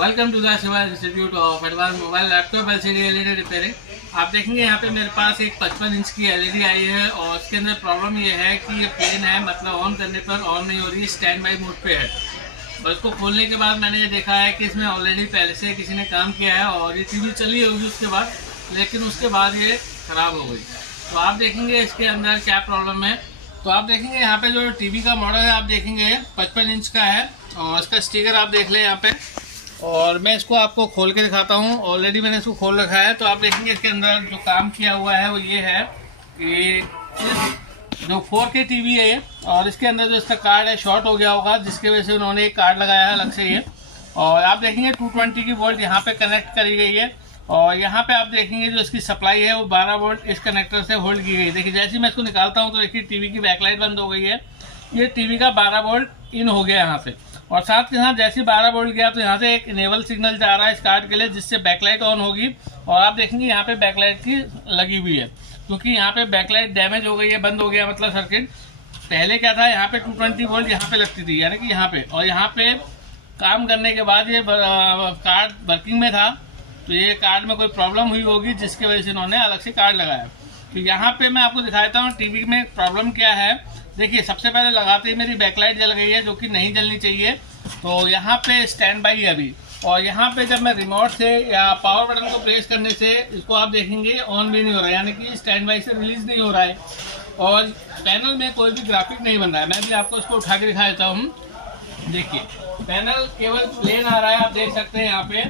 Welcome to the Shiva institute of advance mobile laptop LCD LED repairing. आप देखेंगे यहाँ पे मेरे पास एक 55 इंच की एलईडी आई है और इसके अंदर प्रॉब्लम ये है कि ये प्लेन है, मतलब ऑन करने पर ऑन नहीं हो रही, स्टैंड बाई मोड पे है। और इसको खोलने के बाद मैंने ये देखा है कि इसमें ऑलरेडी पहले से किसी ने काम किया है और ये टीवी चली होगी उसके बाद, लेकिन उसके बाद ये ख़राब हो गई। तो आप देखेंगे इसके अंदर क्या प्रॉब्लम है। तो आप देखेंगे यहाँ पे जो टीवी का मॉडल है आप देखेंगे 55 इंच का है और इसका स्टिकर आप देख लें यहाँ पे। और मैं इसको आपको खोल के दिखाता हूँ। ऑलरेडी मैंने इसको खोल रखा है। तो आप देखेंगे इसके अंदर जो काम किया हुआ है वो ये है कि जो 4K टीवी है ये, और इसके अंदर जो इसका कार्ड है शॉर्ट हो गया होगा, जिसकी वजह से उन्होंने एक कार्ड लगाया है अलग से ये। और आप देखेंगे 220 की वोल्ट यहाँ पे कनेक्ट करी गई है और यहाँ पे आप देखेंगे जो इसकी सप्लाई है वो 12 वोल्ट इस कनेक्टर से होल्ड की गई। देखिए जैसे ही मैं इसको निकालता हूँ तो देखिए टीवी की बैकलाइट बंद हो गई है। ये टीवी का 12 वोल्ट इन हो गया यहाँ से, और साथ के साथ जैसे ही 12 वोल्ट गया तो यहाँ से एक इनेबल सिग्नल जा रहा है इस कार्ड के लिए, जिससे बैकलाइट ऑन होगी। और आप देखेंगे यहाँ पे बैकलाइट की लगी हुई है, क्योंकि यहाँ पे बैकलाइट डैमेज हो गई है, बंद हो गया मतलब सर्किट। पहले क्या था, यहाँ पे 220 वोल्ट यहाँ पे लगती थी, यानी कि यहाँ पे, और यहाँ पे काम करने के बाद ये कार्ड वर्किंग में था। तो ये कार्ड में कोई प्रॉब्लम हुई होगी जिसकी वजह से इन्होंने अलग से कार्ड लगाया। तो यहाँ पे मैं आपको दिखाता हूँ टीवी में प्रॉब्लम क्या है। देखिए सबसे पहले लगाते ही मेरी बैकलाइट जल गई है, जो कि नहीं जलनी चाहिए। तो यहाँ पे स्टैंड बाई है अभी, और यहाँ पे जब मैं रिमोट से या पावर बटन को प्रेस करने से इसको आप देखेंगे ऑन भी नहीं हो रहा है, यानी कि स्टैंड बाई से रिलीज नहीं हो रहा है। और पैनल में कोई भी ग्राफिक नहीं बन रहा है। मैं भी आपको इसको उठा के दिखा देता हूँ। देखिए पैनल केवल प्लेन आ रहा है, आप देख सकते हैं यहाँ पे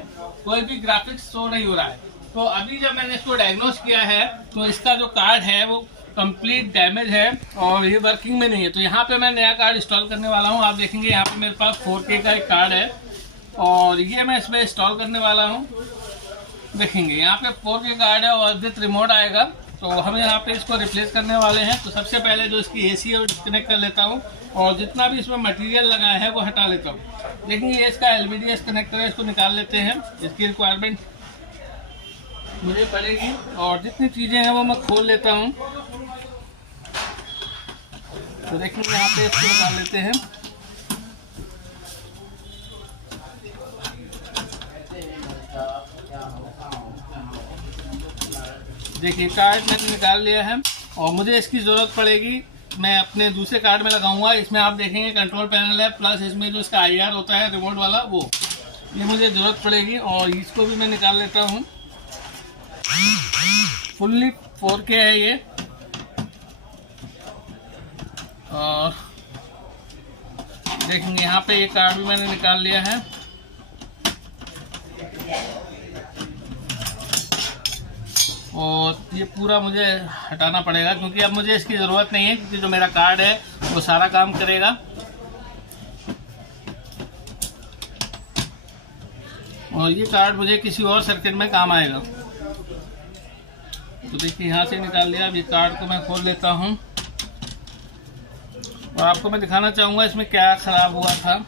कोई भी ग्राफिक्स शो नहीं हो रहा है। तो अभी जब मैंने इसको डायग्नोस किया है तो इसका जो कार्ड है वो कंप्लीट डैमेज है और ये वर्किंग में नहीं है। तो यहाँ पे मैं नया कार्ड इंस्टॉल करने वाला हूँ। आप देखेंगे यहाँ पे मेरे पास 4K का एक कार्ड है और ये मैं इसमें इंस्टॉल करने वाला हूँ। देखेंगे यहाँ पे 4K कार्ड है और विथ रिमोट आएगा। तो हम यहाँ पे इसको रिप्लेस करने वाले हैं। तो सबसे पहले जो इसकी AC है वो डिस्कनेक्ट कर लेता हूँ और जितना भी इसमें मटेरियल लगा है वो हटा लेता हूँ। देखेंगे ये इसका LVDS कनेक्टर है, इसको निकाल लेते हैं। इसकी रिक्वायरमेंट मुझे पड़ेगी और जितनी चीज़ें हैं वो मैं खोल लेता हूँ। तो देखेंगे यहाँ पे इसको निकाल लेते हैं। देखिए कार्ड मैंने निकाल लिया है और मुझे इसकी ज़रूरत पड़ेगी, मैं अपने दूसरे कार्ड में लगाऊंगा। इसमें आप देखेंगे कंट्रोल पैनल है, प्लस इसमें जो इसका IR होता है रिमोट वाला, वो ये मुझे ज़रूरत पड़ेगी। और इसको भी मैं निकाल लेता हूँ। फुल्ली 4K है ये। और देखेंगे यहाँ पे ये कार्ड भी मैंने निकाल लिया है। और ये पूरा मुझे हटाना पड़ेगा क्योंकि अब मुझे इसकी ज़रूरत नहीं है, क्योंकि जो मेरा कार्ड है वो सारा काम करेगा। और ये कार्ड मुझे किसी और सर्किट में काम आएगा। तो देखिए यहाँ से निकाल लिया। अब ये कार्ड को मैं खोल लेता हूँ और आपको मैं दिखाना चाहूँगा इसमें क्या ख़राब हुआ था।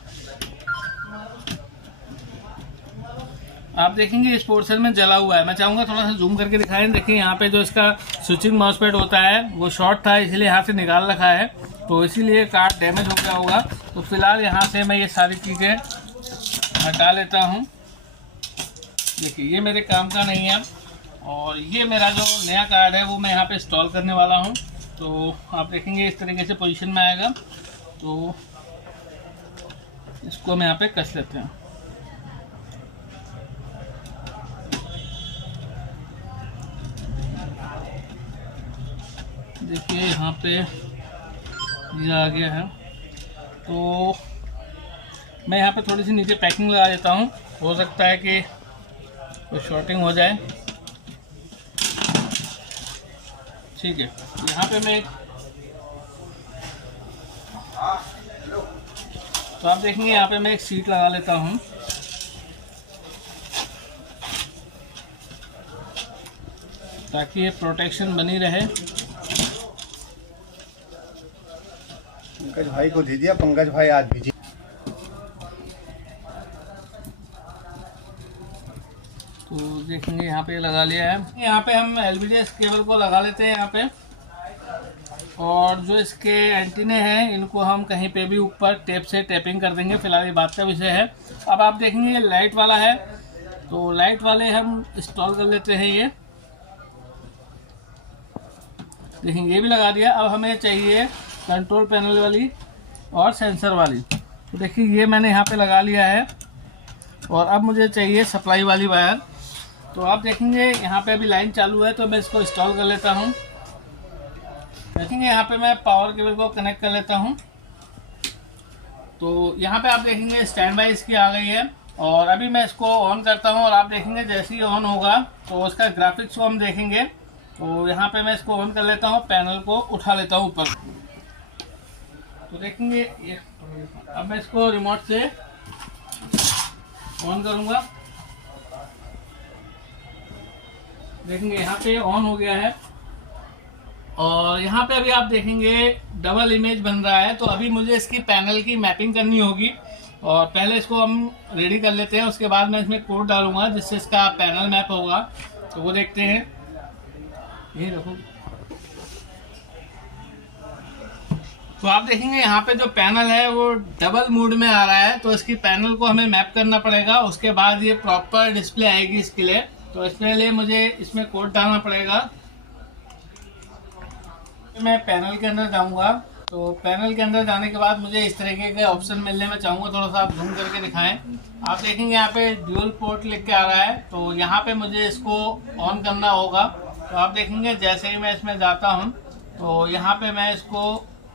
आप देखेंगे इस पोर्शन में जला हुआ है। मैं चाहूँगा थोड़ा सा जूम करके दिखाएं। देखिए यहाँ पे जो इसका स्विचिंग माउसपैड होता है वो शॉर्ट था, इसलिए यहाँ से निकाल रखा है, तो इसीलिए कार्ड डैमेज हो गया होगा। तो फिलहाल यहाँ से मैं ये सारी चीज़ें हटा लेता हूँ। देखिए ये मेरे काम का नहीं है। और ये मेरा जो नया कार्ड है वो मैं यहाँ पे इंस्टॉल करने वाला हूँ। तो आप देखेंगे इस तरीके से पोजीशन में आएगा। तो इसको मैं यहाँ पे कस लेते हैं। देखिए यहाँ पे ये आ गया है। तो मैं यहाँ पे थोड़ी सी नीचे पैकिंग लगा देता हूँ, हो सकता है कि कोई शॉर्टिंग हो जाए। ठीक है, यहाँ पे मैं तो आप देखेंगे यहाँ पे मैं एक सीट लगा लेता हूँ। ताकि ये प्रोटेक्शन बनी रहे। पंकज भाई को दे दिया, पंकज भाई आज भी। तो देखेंगे यहाँ पे लगा लिया है। यहाँ पे हम LVDS केबल को लगा लेते हैं यहाँ पे। और जो इसके एंटीने हैं इनको हम कहीं पे भी ऊपर टेप से टेपिंग कर देंगे। फिलहाल ये बात का विषय है। अब आप देखेंगे ये लाइट वाला है, तो लाइट वाले हम इंस्टॉल कर लेते हैं। ये देखेंगे ये भी लगा दिया। अब हमें चाहिए कंट्रोल पैनल वाली और सेंसर वाली। तो देखिए ये मैंने यहाँ पे लगा लिया है। और अब मुझे चाहिए सप्लाई वाली वायर। तो आप देखेंगे यहाँ पे अभी लाइन चालू है, तो मैं इसको इंस्टॉल कर लेता हूँ। देखेंगे यहाँ पे मैं पावर केबल को कनेक्ट कर लेता हूँ। तो यहाँ पे आप देखेंगे स्टैंड बाई इसकी आ गई है। और अभी मैं इसको ऑन करता हूँ और आप देखेंगे जैसे ही ऑन होगा तो उसका ग्राफिक्स को हम देखेंगे। तो यहाँ पे मैं इसको ऑन कर लेता हूँ, पैनल को उठा लेता हूँ ऊपर। तो देखेंगे ये अब मैं इसको रिमोट से ऑन करूँगा। देखेंगे यहाँ पे ऑन हो गया है। और यहाँ पे अभी आप देखेंगे डबल इमेज बन रहा है। तो अभी मुझे इसकी पैनल की मैपिंग करनी होगी और पहले इसको हम रेडी कर लेते हैं। उसके बाद मैं इसमें कोड डालूंगा जिससे इसका पैनल मैप होगा। तो वो देखते हैं। ये देखो, तो आप देखेंगे यहाँ पे जो पैनल है वो डबल मोड में आ रहा है। तो इसकी पैनल को हमें मैप करना पड़ेगा, उसके बाद ये प्रॉपर डिस्प्ले आएगी इसके लिए। तो इसके लिए मुझे इसमें कोड डालना पड़ेगा। मैं पैनल के अंदर जाऊंगा। तो पैनल के अंदर जाने के बाद मुझे इस तरीके के ऑप्शन मिलने में चाहूँगा। थोड़ा सा आप जूम करके दिखाएं। आप देखेंगे यहाँ पे ड्यूल पोर्ट लिख के आ रहा है। तो यहाँ पे मुझे इसको ऑन करना होगा। तो आप देखेंगे जैसे ही मैं इसमें जाता हूँ तो यहाँ पे मैं इसको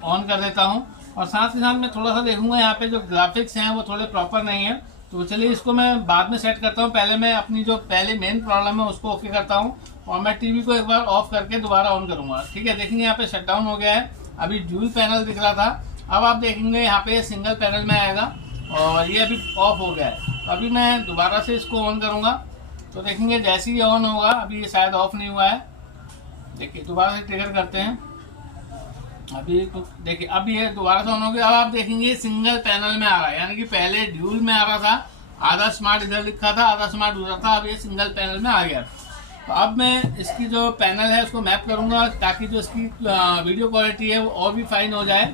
ऑन कर देता हूँ। और साथ ही साथ मैं थोड़ा सा देखूंगा यहाँ पे जो ग्राफिक्स हैं वो थोड़े प्रॉपर नहीं है। तो चलिए इसको मैं बाद में सेट करता हूँ। पहले मैं अपनी जो पहले मेन प्रॉब्लम है उसको ओके करता हूँ और मैं टीवी को एक बार ऑफ करके दोबारा ऑन करूंगा। ठीक है, देखेंगे यहाँ पे शटडाउन हो गया है। अभी ड्यूल पैनल दिख रहा था, अब आप देखेंगे यहाँ पे सिंगल पैनल में आएगा और ये अभी ऑफ हो गया है। तो अभी मैं दोबारा से इसको ऑन करूंगा। तो देखेंगे जैसे ही ऑन होगा, अभी ये शायद ऑफ नहीं हुआ है। देखिए दोबारा से ट्रिगर करते हैं। अभी तो देखिए अब ये दोबारा से ऑन हो गया। अब आप देखेंगे सिंगल पैनल में आ रहा है, यानी कि पहले ड्यूल में आ रहा था, आधा स्मार्ट इधर लिखा था, आधा स्मार्ट उधर था। अब ये सिंगल पैनल में आ गया। तो अब मैं इसकी जो पैनल है उसको मैप करूंगा ताकि जो इसकी वीडियो क्वालिटी है वो और भी फाइन हो जाए।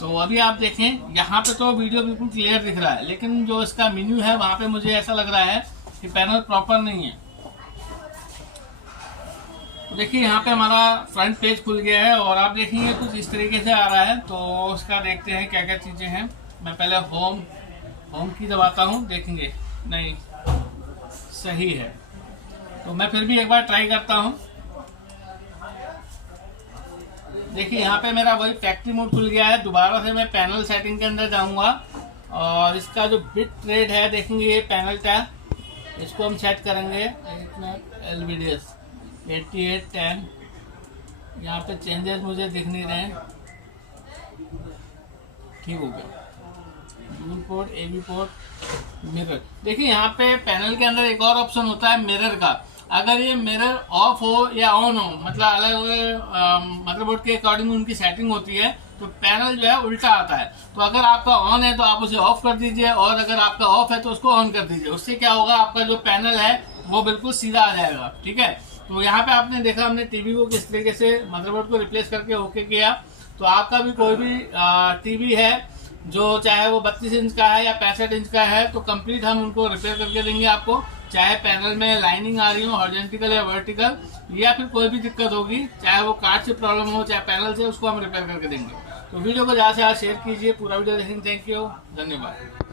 तो अभी आप देखें यहाँ पे तो वीडियो बिल्कुल क्लियर दिख रहा है, लेकिन जो इसका मेन्यू है वहाँ पे मुझे ऐसा लग रहा है कि पैनल प्रॉपर नहीं है। तो देखिए यहाँ पे हमारा फ्रंट पेज खुल गया है और आप देखेंगे कुछ इस तरीके से आ रहा है। तो उसका देखते हैं क्या क्या चीज़ें हैं। मैं पहले होम की दबाता हूँ। देखेंगे नहीं सही है, तो मैं फिर भी एक बार ट्राई करता हूँ। देखिए यहाँ पे मेरा वही फैक्ट्री मोड खुल गया है। दोबारा से मैं पैनल सेटिंग के अंदर जाऊँगा और इसका जो बिट रेट है देखेंगे, ये पैनल टैब इसको हम सेट करेंगे LVDS 8810। यहाँ पे चेंजेस मुझे दिख नहीं रहे हैं। ठीक हो गया। Dual port, AV port, mirror. देखिए यहाँ पे पैनल के अंदर एक और ऑप्शन होता है मिरर का। अगर ये मिरर ऑफ हो या ऑन हो, मतलब अलग अलग मदरबोर्ड के अकॉर्डिंग उनकी सेटिंग होती है, तो पैनल जो है उल्टा आता है। तो अगर आपका ऑन है तो आप उसे ऑफ कर दीजिए और अगर आपका ऑफ है तो उसको ऑन कर दीजिए। उससे क्या होगा, आपका जो पैनल है वो बिल्कुल सीधा आ जाएगा। ठीक है, तो यहाँ पे आपने देखा हमने टीवी को किस तरीके से मदरबोर्ड को रिप्लेस करके ओके किया। तो आपका भी कोई भी टीवी है जो चाहे वो 32 इंच का है या 65 इंच का है, तो कंप्लीट हम उनको रिपेयर करके देंगे आपको। चाहे पैनल में लाइनिंग आ रही हो हॉरिजॉन्टल या वर्टिकल, या फिर कोई भी दिक्कत होगी, चाहे वो कार्ड से प्रॉब्लम हो चाहे पैनल से, उसको हम रिपेयर करके देंगे। तो वीडियो को ज़्यादा से ज़्यादा शेयर कीजिए। पूरा वीडियो देखने थैंक यू, धन्यवाद।